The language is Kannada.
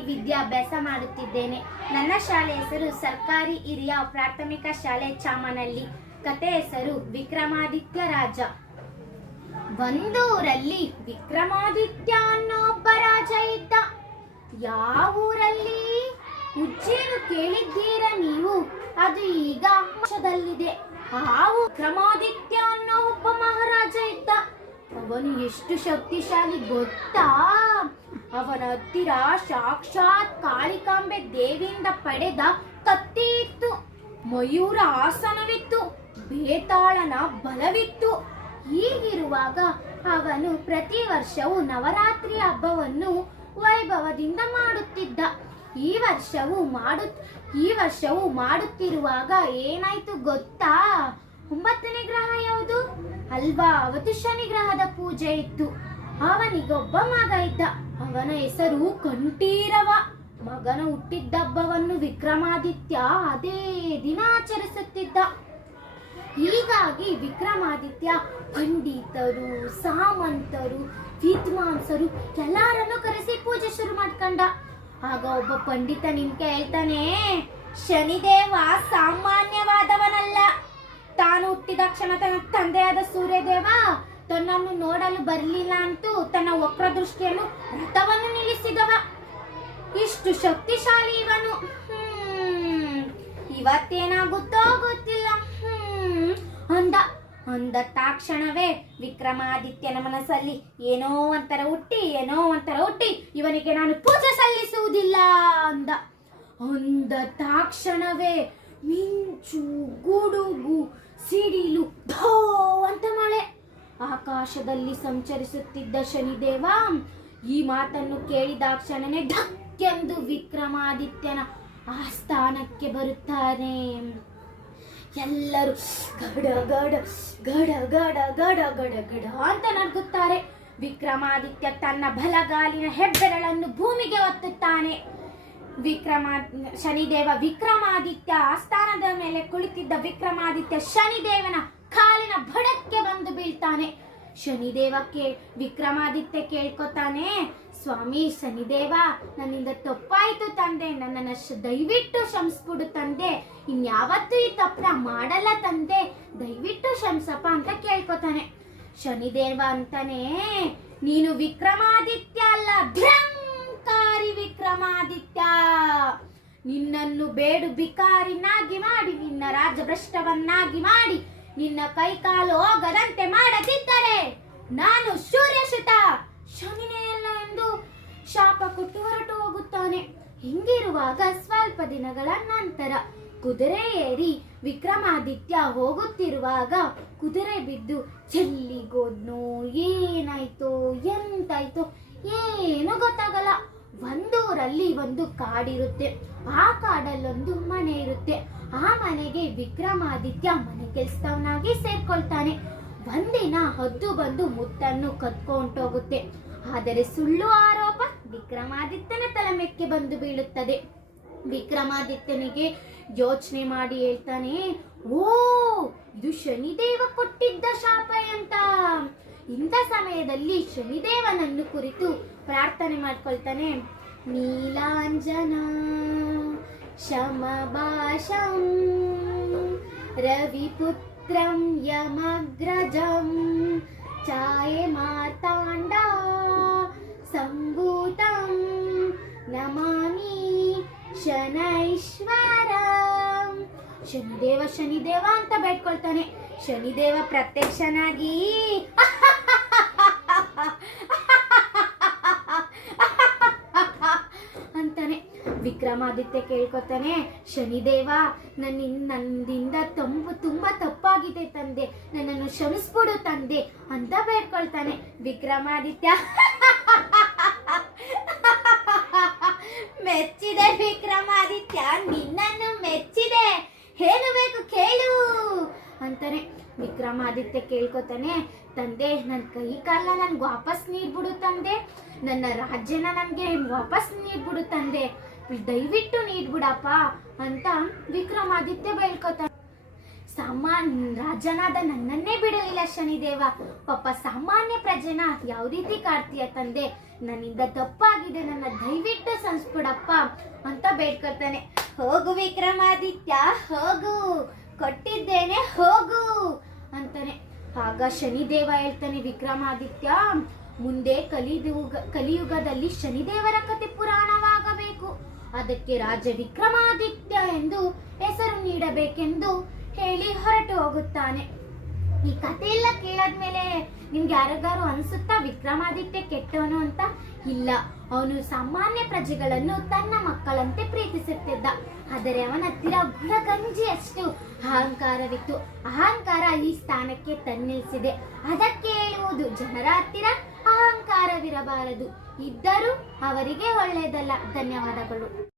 ವಿದ್ಯಾಭ್ಯಾಸ ಮಾಡುತ್ತಿದ್ದೇನೆ. ನನ್ನ ಶಾಲೆ ಹೆಸರು ಸರ್ಕಾರಿ ಹಿರಿಯ ಪ್ರಾಥಮಿಕ ಶಾಲೆ ಚಾಮನಲ್ಲಿ ಕತೆ ಹೆಸರು ವಿಕ್ರಮಾದಿತ್ಯ ರಾಜ. ಒಂದೂರಲ್ಲಿ ವಿಕ್ರಮಾದಿತ್ಯ ಅನ್ನೋ ಒಬ್ಬ ರಾಜ ಇದ್ದ. ಯಾವ ಊರಲ್ಲಿ? ಉಜ್ಜೇನು ಕೇಳಿದ್ದೀರ ನೀವು? ಅದು ಈಗ ಅಂಶದಲ್ಲಿದೆ ಹಾವು ವಿಕ್ರಮಾದಿತ್ಯ ಅನ್ನೋ ಒಬ್ಬ ಮಹಾರಾಜ ಇದ್ದ. ಅವನು ಎಷ್ಟು ಶಕ್ತಿಶಾಲಿ ಗೊತ್ತಾ? ಅವನ ಹತ್ತಿರ ಸಾಕ್ಷಾತ್ ಕಾಳಿಕಾಂಬೆ ದೇವಿಯಿಂದ ಪಡೆದ ಕತ್ತಿ ಇತ್ತು ಮಯೂರ ಆಸನವಿತ್ತು, ಬೇತಾಳನ ಬಲವಿತ್ತು. ಹೀಗಿರುವಾಗ ಅವನು ಪ್ರತಿ ವರ್ಷವೂ ನವರಾತ್ರಿ ಹಬ್ಬವನ್ನು ವೈಭವದಿಂದ ಮಾಡುತ್ತಿದ್ದ. ಈ ವರ್ಷವೂ ಮಾಡು ಈ ವರ್ಷವೂ ಮಾಡುತ್ತಿರುವಾಗ ಏನಾಯ್ತು ಗೊತ್ತಾ? ಒಂಬತ್ತನೇ ಗ್ರಹ ಯಾವುದು? ಅಲ್ವಾ? ಅವತ್ತು ಶನಿ ಗ್ರಹದ ಪೂಜೆ ಇತ್ತು. ಅವನಿಗೊಬ್ಬ ಮಗ ಇದ್ದ. ಅವನ ಹೆಸರು ಕಂಠೀರವ. ಮಗನ ಹುಟ್ಟಿದ್ದಬ್ಬವನ್ನು ವಿಕ್ರಮಾದಿತ್ಯ ಅದೇ ದಿನ ಆಚರಿಸುತ್ತಿದ್ದ. ಹೀಗಾಗಿ ವಿಕ್ರಮಾದಿತ್ಯ ಪಂಡಿತರು, ಸಾಮಂತರು, ವಿದ್ವಾಂಸರು ಎಲ್ಲರನ್ನು ಕರೆಸಿ ಪೂಜೆ ಶುರು ಮಾಡ್ಕೊಂಡ. ಆಗ ಒಬ್ಬ ಪಂಡಿತ ನಿಮ್ಗೆ ಹೇಳ್ತಾನೆ, ಶನಿದೇವ ಸಾಮಾನ್ಯವಾದವನಲ್ಲ. ತಾನು ಹುಟ್ಟಿದ ಕ್ಷಣ ತನ್ನ ತಂದೆಯಾದ ಸೂರ್ಯದೇವ ತನ್ನನ್ನು ನೋಡಲು ಬರಲಿಲ್ಲ ಅಂತೂ ತನ್ನ ವಕ್ರ ದೃಷ್ಟಿಯನ್ನು ರಥವನ್ನು ನಿಲ್ಲಿಸಿದವ. ಇಷ್ಟು ಶಕ್ತಿಶಾಲಿ ಇವನು. ಇವತ್ತೇನಾಗುತ್ತೋ ಗೊತ್ತಿಲ್ಲ. ಅಂದ. ಅಂದ ತಾಕ್ಷಣವೇ ವಿಕ್ರಮಾದಿತ್ಯನ ಮನಸ್ಸಲ್ಲಿ ಏನೋ ಒಂಥರ ಹುಟ್ಟಿ, ಏನೋ ಒಂಥರ ಹುಟ್ಟಿ ಇವನಿಗೆ ನಾನು ಪೂಜೆ ಸಲ್ಲಿಸುವುದಿಲ್ಲ ಅಂದ. ಅಂದ ತಾಕ್ಷಣವೇ ಮಿಂಚು, ಗುಡುಗು, ಸಿಡಿಲು ಆಕಾಶದಲ್ಲಿ ಸಂಚರಿಸುತ್ತಿದ್ದ ಶನಿದೇವ, ಈ ಮಾತನ್ನು ಕೇಳಿದಾಕ್ಷಣನೆ ಢಕ್ಕೆಂದು ವಿಕ್ರಮಾದಿತ್ಯನ ಆಸ್ಥಾನಕ್ಕೆ ಬರುತ್ತಾನೆ. ಎಲ್ಲರೂ ಗಡ ಗಡ ಗಡ ಗಡ ಗಡ ಗಡ ಗಡ ಅಂತ ನಗುತ್ತಾರೆ ವಿಕ್ರಮಾದಿತ್ಯ ತನ್ನ ಬಲಗಾಲಿನ ಹೆಬ್ಬೆರಳನ್ನು ಭೂಮಿಗೆ ಒತ್ತುತ್ತಾನೆ. ವಿಕ್ರಮ, ಶನಿದೇವ ವಿಕ್ರಮಾದಿತ್ಯ ಆಸ್ಥಾನದ ಮೇಲೆ ಕುಳಿತಿದ್ದ ವಿಕ್ರಮಾದಿತ್ಯ ಶನಿದೇವನ ಕಾಲಿನ ಬಡಕ್ಕೆ ಬಂದು ಬೀಳ್ತಾನೆ. ಶನಿದೇವ ಕೇ ವಿಕ್ರಮಾದಿತ್ಯ ಕೇಳ್ಕೊತಾನೆ, ಸ್ವಾಮಿ, ಶನಿದೇವ, ನನ್ನಿಂದ ತಪ್ಪಾಯಿತು ತಂದೆ. ನನ್ನನ್ನು ದಯವಿಟ್ಟು ಕ್ಷಮಿಸ್ಬಿಡು ತಂದೆ. ಇನ್ಯಾವತ್ತೂ ಈ ತಪ್ಪನ ಮಾಡಲ್ಲ ತಂದೆ. ದಯವಿಟ್ಟು ಕ್ಷಮಿಸಪ್ಪ ಅಂತ ಕೇಳ್ಕೊತಾನೆ. ಶನಿದೇವ ಅಂತಾನೆ, ನೀನು ವಿಕ್ರಮಾದಿತ್ಯ ಅಲ್ಲ ಭ್ರಂಕಾರಿ ವಿಕ್ರಮಾದಿತ್ಯ. ನಿನ್ನನ್ನು ಬೇಡು ಬಿಕಾರಿನಾಗಿ ಮಾಡಿ, ನಿನ್ನ ರಾಜಭ್ರಷ್ಟವನ್ನಾಗಿ ಮಾಡಿ ನಿನ್ನ ಕೈಕಾಲು ಹೋಗದಂತೆ ಮಾಡದಿದ್ದರೆ ನಾನು ಸೂರ್ಯಶತ. ಶನಿನೇ ಅಲ್ಲ ಎಂದು ಶಾಪ ಕೊಟ್ಟು ಹೊರಟು ಹೋಗುತ್ತಾನೆ. ಹಿಂಗಿರುವಾಗ ಸ್ವಲ್ಪ ದಿನಗಳ ನಂತರ ಕುದುರೆ ಏರಿ ವಿಕ್ರಮಾದಿತ್ಯ ಹೋಗುತ್ತಿರುವಾಗ ಕುದುರೆ ಬಿದ್ದು, ಚೆಲ್ಲಿಗೋದ್ನೋ, ಏನಾಯ್ತೋ, ಎಂತಾಯ್ತೋ ಒಂದೂರಲ್ಲಿ ಒಂದು ಕಾಡಿರುತ್ತೆ. ಆ ಕಾಡಲ್ಲೊಂದು ಮನೆ ಇರುತ್ತೆ. ಆ ಮನೆಗೆ ವಿಕ್ರಮಾದಿತ್ಯ ಮನೆ ಕೆಲಸದವನಾಗಿ ಸೇರ್ಕೊಳ್ತಾನೆ. ಒಂದಿನ ಹದ್ದು ಬಂದು ಮುತ್ತನ್ನು ಕದ್ಕೊಂಡೋಗುತ್ತೆ. ಆದರೆ ಸುಳ್ಳು ಆರೋಪ ವಿಕ್ರಮಾದಿತ್ಯನ ತಲೆಮೆಕ್ಕೆ ಬಂದು ಬೀಳುತ್ತದೆ. ವಿಕ್ರಮಾದಿತ್ಯನಿಗೆ ಯೋಚನೆ ಮಾಡಿ ಹೇಳ್ತಾನೆ, ಓ, ಇದು ಶನಿದೇವ ಕೊಟ್ಟಿದ್ದ ಶಾಪ ಅಂತ ಇಂಥ ಸಮಯದಲ್ಲಿ ಶನಿದೇವನನ್ನು ಕುರಿತು ಪ್ರಾರ್ಥನೆ ಮಾಡ್ಕೊಳ್ತಾನೆ. ನೀಲಾಂಜನ ಶಮಭಾಷಂ ರವಿಪುತ್ರಂ ಯಮಗ್ರಜಂ ಛಾಯೆ ಮಾರ್ತಾಂಡ ಸಂಭೂತಂ ನಮಾಮಿ ಶನೈಶ್ವರ ಶನಿದೇವ ಶನಿದೇವ ಅಂತ ಬೇಡ್ಕೊಳ್ತಾನೆ ಶನಿದೇವ ಪ್ರತ್ಯಕ್ಷನಾಗಿ ವಿಕ್ರಮಾದಿತ್ಯ ಕೇಳ್ಕೊತಾನೆ, ಶನಿದೇವ, ನನ್ನ ನನ್ನಿಂದ ತಂಪು ತುಂಬಾ ತಪ್ಪಾಗಿದೆ ತಂದೆ, ನನ್ನನ್ನು ಶ್ರಮಿಸ್ಬಿಡು ತಂದೆ ಅಂತ ಬೇಡ್ಕೊಳ್ತಾನೆ ವಿಕ್ರಮಾದಿತ್ಯ. ಮೆಚ್ಚಿದೆ ವಿಕ್ರಮಾದಿತ್ಯ, ನಿನ್ನನ್ನು ಮೆಚ್ಚಿದೆ ಹೇಳಬೇಕು ಕೇಳು ಅಂತಾನೆ ವಿಕ್ರಮಾದಿತ್ಯ ಕೇಳ್ಕೊತಾನೆ. ತಂದೆ ನನ್ನ ಕೈ ಕಾಲ ನನ್ಗೆ ವಾಪಸ್ ನೀಡ್ಬಿಡು ತಂದೆ, ನನ್ನ ರಾಜ್ಯನ ನನಗೆ ವಾಪಸ್ ನೀಡ್ಬಿಡು ತಂದೆ ದಯವಿಟ್ಟು ನೀಡ್ಬಿಡಪ್ಪ ಅಂತ ವಿಕ್ರಮಾದಿತ್ಯ ಬೇಳ್ಕೊತಾನೆ ಸಾಮಾನ್ಯ ರಾಜನಾದ ನನ್ನನ್ನೇ ಬಿಡಲಿಲ್ಲ ಶನಿದೇವ ಪಾಪ ಸಾಮಾನ್ಯ ಪ್ರಜೆನ ಯಾವ ರೀತಿ ಕಾಡ್ತೀಯ ತಂದೆ? ನನ್ನಿಂದ ತಪ್ಪಾಗಿದೆ, ನನ್ನ ದಯವಿಟ್ಟು ಸಂಸ್ಬಿಡಪ್ಪ ಅಂತ ಬೇಡ್ಕೊಳ್ತಾನೆ ಹೋಗು ವಿಕ್ರಮಾದಿತ್ಯ, ಹೋಗು. ಕೊಟ್ಟಿದ್ದೇನೆ, ಹೋಗು ಅಂತಾನೆ. ಆಗ ಶನಿದೇವ ಹೇಳ್ತಾನೆ, ವಿಕ್ರಮಾದಿತ್ಯ, ಮುಂದೆ ಕಲಿಯುಗ ಕಲಿಯುಗದಲ್ಲಿ ಶನಿದೇವರ ಕತೆ ಪುರಾಣವಾಗಬೇಕು ಅದಕ್ಕೆ ರಾಜ ವಿಕ್ರಮಾದಿತ್ಯ ಎಂದು ಹೆಸರು ನೀಡಬೇಕೆಂದು ಹೇಳಿ ಹೊರಟು ಹೋಗುತ್ತಾನೆ. ಈ ಕಥೆ ಎಲ್ಲ ಕೇಳಾದ್ಮೇಲೆ ನಿಮ್ಗೆ ಯಾರಿಗಾರು ಅನ್ಸುತ್ತಾ ವಿಕ್ರಮಾದಿತ್ಯ ಕೆಟ್ಟವನು ಅಂತ? ಇಲ್ಲ, ಅವನು ಸಾಮಾನ್ಯ ಪ್ರಜೆಗಳನ್ನು ತನ್ನ ಮಕ್ಕಳಂತೆ ಪ್ರೀತಿಸುತ್ತಿದ್ದ. ಆದರೆ ಅವನ ಹತ್ತಿರ ಗುಣಗಂಜಿಯಷ್ಟು ಅಹಂಕಾರವಿತ್ತು. ಅಹಂಕಾರ ಈ ಸ್ಥಾನಕ್ಕೆ ತನ್ನಿಸಿದೆ ಅದಕ್ಕೆ ಹೇಳುವುದು, ಜನರ ಹತ್ತಿರ ಅಹಂಕಾರವಿರಬಾರದು ಇದ್ದರೂ ಅವರಿಗೆ ಒಳ್ಳೆಯದಲ್ಲ. ಧನ್ಯವಾದಗಳು.